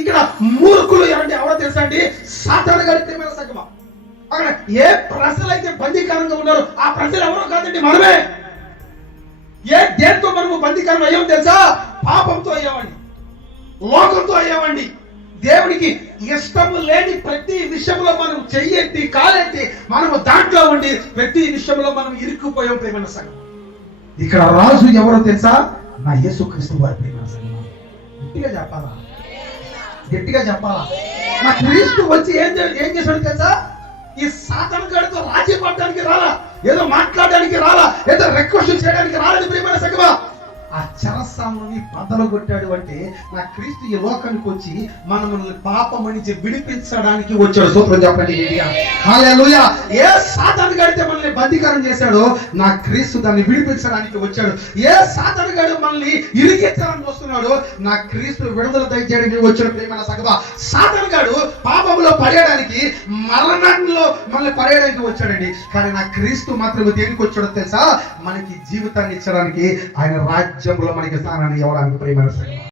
ఇక్కడ మూర్ఖులు ఎవరో తెలుసా అండి? సాతాను గారి ప్రియమైన సంగమా. అక్కడ ఏ ప్రజలైతే బందీకారంగా ఉన్నారో ఆ ప్రజలు ఎవరో కాదండి, మనమే. దేంతో మనము బందీకారం అయ్యాం తెలుసా? పాపంతో అయ్యామండి, లోకంతో అయ్యామండి. దేవునికి ఇష్టము లేని ప్రతి విషయంలో మనం చెయ్యెత్తి కాలెత్తి మనము దాంట్లో ఉండి ప్రతి విషయంలో మనం ఇరుక్కుపోయాం ప్రియమైన సంగమా. ఇక్కడ రాజు ఎవరో తెలుసా? నా యేసుక్రీస్తు వారి ప్రియమైన సంగమా. గట్టిగా చెప్పాలా? గట్టిగా చెప్పాలా? నా క్రీస్తు వచ్చి ఏం చేశాడు తెలుసా? ఈ సాతాను గాడితో రాజీ పడడానికి రాలా, ఏదో మాట్లాడడానికి రాలా, ఏదో రిక్వెస్ట్ చేయడానికి రాలేదు ప్రియమైన సంగమా. ఆ చెరసాలని బద్దలు కొట్టాడు అంటే నా క్రీస్తు ఈ లోకానికి వచ్చి మనల్ని పాపం నుంచి విడిపించడానికి వచ్చాడు. స్తోత్రం చెప్పండి. హల్లెలూయా. ఏ సాతాను గాడితే మనల్ని బందీకారం చేశాడో నా క్రీస్తు దాన్ని విడిపించడానికి వచ్చాడు. ఏ సాతాను గాడు మనల్ని ఇరిగించాలని వస్తున్నాడో నా క్రీస్తు విడుదల దయచేయడానికి వచ్చాడు ప్రియమైన సంగమా. సాతాను గాడు పాపంలో పడేయడానికి, మరణంలో మనల్ని పడేయడానికి వచ్చాడండి. కానీ నా క్రీస్తు మాత్రం దేనికి వచ్చాడో తెలుసా? మనకి జీవితాన్ని ఇచ్చడానికి, ఆయన రాజ్యంలో మనకి స్థానాన్ని ఇవ్వడానికి ప్రియమైన సంగమా.